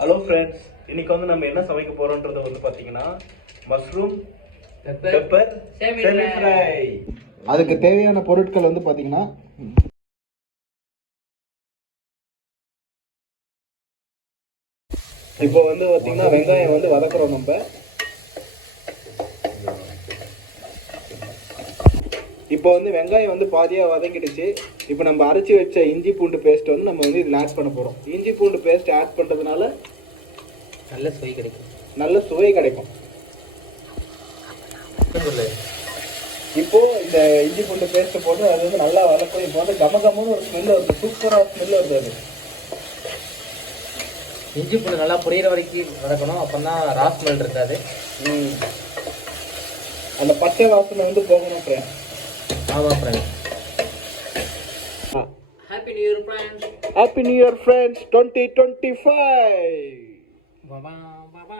Hello friends, இன்னைக்கு வந்து நம்ம என்ன சமைக்க போறோம்ன்றது வந்து பாத்தீங்கன்னா மஷ்ரூம் பெப்பர் செமி ஃப்ரை. அதுக்கு தேவையான பொருட்கள் வந்து பாத்தீங்கன்னா இப்போ வந்து பாத்தீங்கன்னா வெங்காயம் வந்து வதக்குறோம் நம்ம. இப்போ வந்து வெங்காயம் வந்து பாதியாக வதங்கிடுச்சு. இப்போ நம்ம அரைச்சி வச்ச இஞ்சி பூண்டு பேஸ்ட் வந்து நம்ம வந்து இதில் ஆட் பண்ண போகிறோம். இஞ்சி பூண்டு பேஸ்ட் ஆட் பண்ணுறதுனால நல்ல சுவை கிடைக்கும். இப்போ இந்த இஞ்சி பூண்டு பேஸ்ட்டை போட்டு அது வந்து நல்லா வதக்கும். இப்போ வந்து கமகமன்னு ஒரு ஸ்மெல் வருது, சூப்பராக ஸ்மெல் வருது. அது இஞ்சி பூண்டு நல்லா புரியிற வரைக்கும் வதக்கணும், அப்போ தான் ரா ஸ்மெல் இருக்காது. அந்த பச்சை வாசனை வந்து போகணும் ஃப்ரெண்ட். ஆமாம் friend. Happy new year friends. Happy new year friends 2025. Baba Baba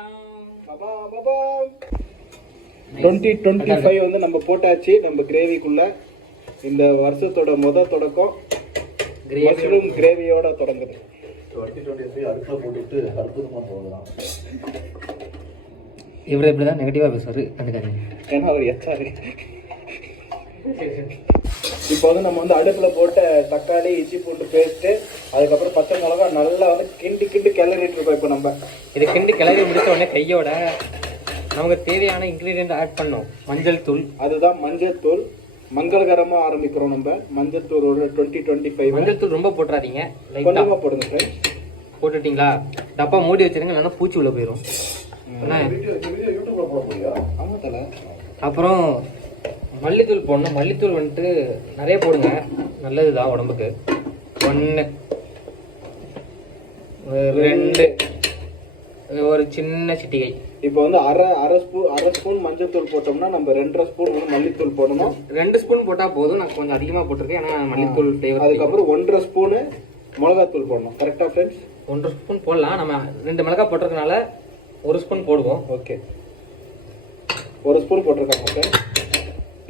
Baba Baba 2025 வந்து நம்ம போட்டாச்சு நம்ம கிரேவிக்குள்ள. இந்த வருஷத்தோட முதல் தொடக்கம் மஷ்ரூம் கிரேவியோட தொடங்குது. 2025 அடுப்புல போட்டுட்டு அற்புதமா போகலாம். இவர் எப்படி தான் நெகட்டிவாக பேசுவார் கண்டுக்காதீங்க, ஏன்னா அவர் எச்சாரு. இப்போ வந்து நம்ம வந்து அடுப்பில் போட்ட தக்காளி இஞ்சி பூண்டு பேஸ்ட்டு அதுக்கப்புறம் பச்சை மிளகா நல்லா வந்து கிண்டி கிளறிட்டு இருக்கோம். இப்போ நம்ம இதை கிளறி முடித்த உடனே கையோட நமக்கு தேவையான இன்க்ரீடியன்ட் ஆட் பண்ணோம். மஞ்சள் தூள், அதுதான் மஞ்சள் தூள். மங்களகரமாக ஆரம்பிக்கிறோம் நம்ம மஞ்சள் தூளோட 2025. மஞ்சள் தூள் ரொம்ப போட்டுறாதீங்க, கொஞ்சமாக போடுங்க ஃப்ரெண்ட்ஸ். போட்டுட்டிங்களா டப்பா மூடி வச்சிருங்க, இல்லைன்னா பூச்சி உள்ள போயிடும். ஆமாம் தலை. அப்புறம் மல்லித்தூள் போடணும். மல்லித்தூள் வந்துட்டு நிறைய போடுங்க, நல்லது தான் உடம்புக்கு. 1 2 ஒரு சின்ன சிட்டிகை. இப்போ வந்து அரை ஸ்பூன் மஞ்சள் தூள் போட்டோம்னா நம்ம 2.5 ஸ்பூன் வந்து மல்லித்தூள் போடணும். 2 ஸ்பூன் போட்டால் போதும், நான் கொஞ்சம் அதிகமாக போட்டிருக்கேன், ஏன்னா மல்லித்தூள் ஃப்ளேவர். அதுக்கப்புறம் 1.5 ஸ்பூனு மிளகாத்தூள் போடணும். கரெக்டாக ஃப்ரெண்ட்ஸ்? 1 ஸ்பூன் போடலாம். நம்ம 2 மிளகாய் போட்டிருக்கனால 1 ஸ்பூன் போடுவோம். ஓகே, 1 ஸ்பூன் போட்டிருக்காங்க ஃப்ரெண்ட்ஸ்.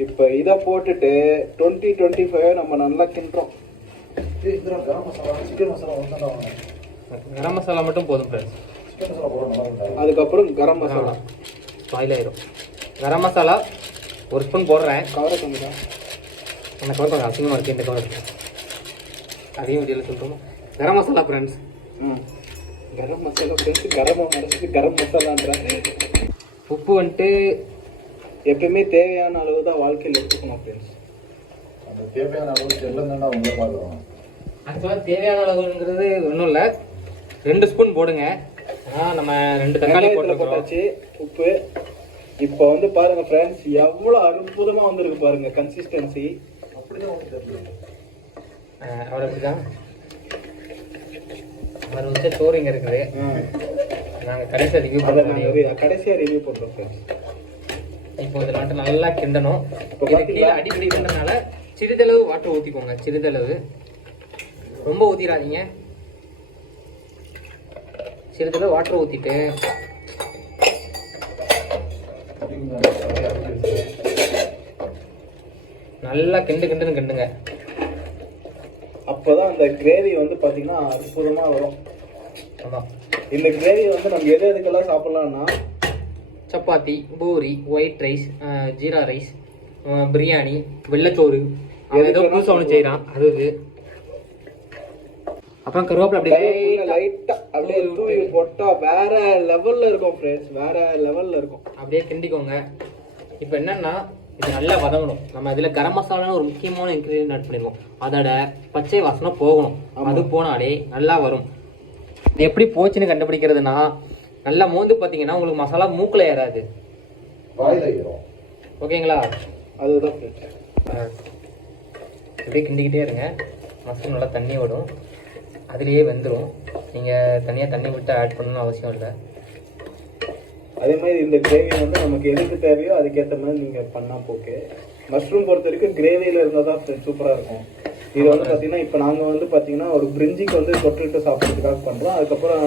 இப்போ இதை போட்டுட்டு 2025 நம்ம நல்லா கிண்டுறோம். கரம் மசாலா மட்டும் போதும் ஃப்ரெண்ட்ஸ். அதுக்கப்புறம் கரம் மசாலா ஸ்பாயில் ஆயிரும். கரம் மசாலா 1 ஸ்பூன் போடுறேன். கவரை கம்மிதான், அந்த கவர் கொஞ்சம் அசிங்கமாக இருக்குது. இந்த கவர் அதையும் வீடியோவில் சொல்கிறோம். கரம் மசாலா ஃப்ரெண்ட்ஸ். கரம் மசாலா ஃப்ரெண்ட்ஸ். கரம் மசாலான்றாங்க. உப்பு வந்துட்டு எப்பயுமே தேவையான அளவு தான் வாழ்க்கையில் எடுத்துக்கணும் ஃப்ரெண்ட்ஸ். அந்த தேவையான அளவுக்கு எல்லாம் தானே உங்களை பார்க்குறோம். ஆக்சுவலாக தேவையான அளவுங்கிறது ஒன்றும் இல்லை, 2 ஸ்பூன் போடுங்க. நம்ம 2 தக்காளி போட்டாச்சு. உப்பு இப்போ வந்து பாருங்க ஃப்ரெண்ட்ஸ், எவ்வளோ அற்புதமாக வந்துருக்கு பாருங்க கன்சிஸ்டன்சி. அப்படிதான் ஒன்று தெரியல. அவ்வளோ அப்படிதான். அது வந்து சோறு இங்கே இருக்குது. நாங்கள் கடைசியாக ரிவ்யூ பண்ணுறோம். கடைசியாக ரிவ்யூ பண்ணுறோம் ஃப்ரெண்ட்ஸ். இப்போ இதில் வந்துட்டு நல்லா கிண்டணும். இப்போ கீழே அடிப்படி பண்ணுறதுனால சிறிதளவு வாட்டர் ஊற்றிக்கோங்க. சிறிதளவு, ரொம்ப ஊற்றிடாதீங்க. சிறிதளவு வாட்டர் ஊற்றிட்டு நல்லா கிண்டுங்க. அப்போதான் அந்த கிரேவி வந்து பார்த்தீங்கன்னா அற்புதமாக வரும். ஆமாம், இந்த கிரேவி வந்து நம்ம எதுக்கெல்லாம் சாப்பிட்லாம்னா chapati, puri, white rice, jeera rice, biryani, வெள்ளைச்சோறு, ஏதோ புதுசாக ஒன்று செய்கிறான் அது. அப்புறம் கருவேப்பிலை அப்படியே லைட்டாக அப்படியே தூவி போட்டால் வேற லெவலில் இருக்கும் ஃப்ரெண்ட்ஸ், வேற லெவலில் இருக்கும். அப்படியே கிண்டிக்கோங்க. இப்போ என்னன்னா இது நல்லா வதங்கணும். நம்ம இதில் கரம் மசாலான்னு ஒரு முக்கியமான இன்க்ரீடியன்ட் ஆட் பண்ணிடுவோம். அதோட பச்சை வாசனை போகணும். அது போனாலே நல்லா வரும். இது எப்படி போச்சுன்னு கண்டுபிடிக்கிறதுனா, நல்லா மோந்து பார்த்தீங்கன்னா உங்களுக்கு மசாலா மூக்கில் ஏறாது, வாயில ஏறும். ஓகேங்களா? அதுதான் அப்படியே கிண்டிக்கிட்டே இருங்க. மசாலா நல்லா தண்ணி விடும், அதுலேயே வெந்துடும். நீங்கள் தனியாக தண்ணி விட்டு ஆட் பண்ணணும்னு அவசியம் இல்லை. அதே மாதிரி இந்த கிரேவி வந்து நமக்கு எதுக்கு தேவையோ அதுக்கேற்ற மாதிரி நீங்கள் பண்ணால் ஓகே. மஷ்ரூம் பொறுத்த வரைக்கும் கிரேவியில் இருந்தால் தான் சூப்பராக இருக்கும். இது வந்து பார்த்தீங்கன்னா இப்போ நாங்கள் வந்து பார்த்தீங்கன்னா ஒரு பிரிஞ்சிக்கு வந்து தொட்டுட்டு சாப்பிட்றதுக்காக பண்ணுறோம். அதுக்கப்புறம்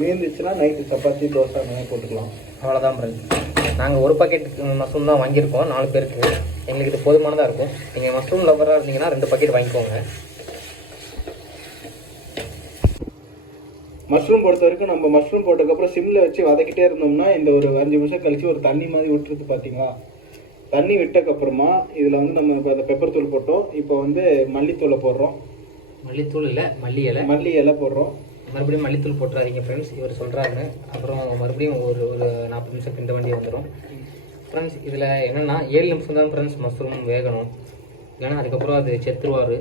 மீந்துச்சுன்னா நைட்டு சப்பாத்தி, தோசை அந்த மாதிரி போட்டுக்கலாம். அவ்வளோதான் ஃப்ரெண்ட்ஸ். நாங்கள் 1 பாக்கெட் மஷ்ரூம் தான் வாங்கியிருக்கோம் 4 பேருக்கு. எங்களுக்கு இது போதுமானதாக இருக்கும். நீங்கள் மஷ்ரூம் லவராக இருந்தீங்கன்னா 2 பாக்கெட் வாங்கிக்கோங்க. மஷ்ரூம் பொறுத்த வரைக்கும் நம்ம மஷ்ரூம் போட்டதுக்கப்புறம் சிம்மில் வச்சு வதக்கிட்டே இருந்தோம்னா இந்த ஒரு 5 நிமிஷம் கழிச்சு ஒரு தண்ணி மாதிரி விட்டுருது பார்த்தீங்களா? தண்ணி விட்டக்கப்புறமா இதில் வந்து நம்ம இப்போ அந்த பெப்பர் தூள் போட்டோம். இப்போ வந்து மல்லித்தூளை போடுறோம். மல்லித்தூள் இல்லை, மல்லி இலை. மல்லி இலை போடுறோம். மறுபடியும் மல்லித்தூள் போட்டுறாதீங்க ஃப்ரெண்ட்ஸ், இவர் சொல்கிறாரு. அப்புறம் மறுபடியும் ஒரு 40 நிமிஷம் கிண்ட வேண்டி வந்துடும் ஃப்ரெண்ட்ஸ். இதில் என்னென்னா 7 நிமிஷம் தான் ஃப்ரெண்ட்ஸ் மஷ்ரூம் வேகணும், இல்லைன்னா அதுக்கப்புறம் அது செத்துருவார்.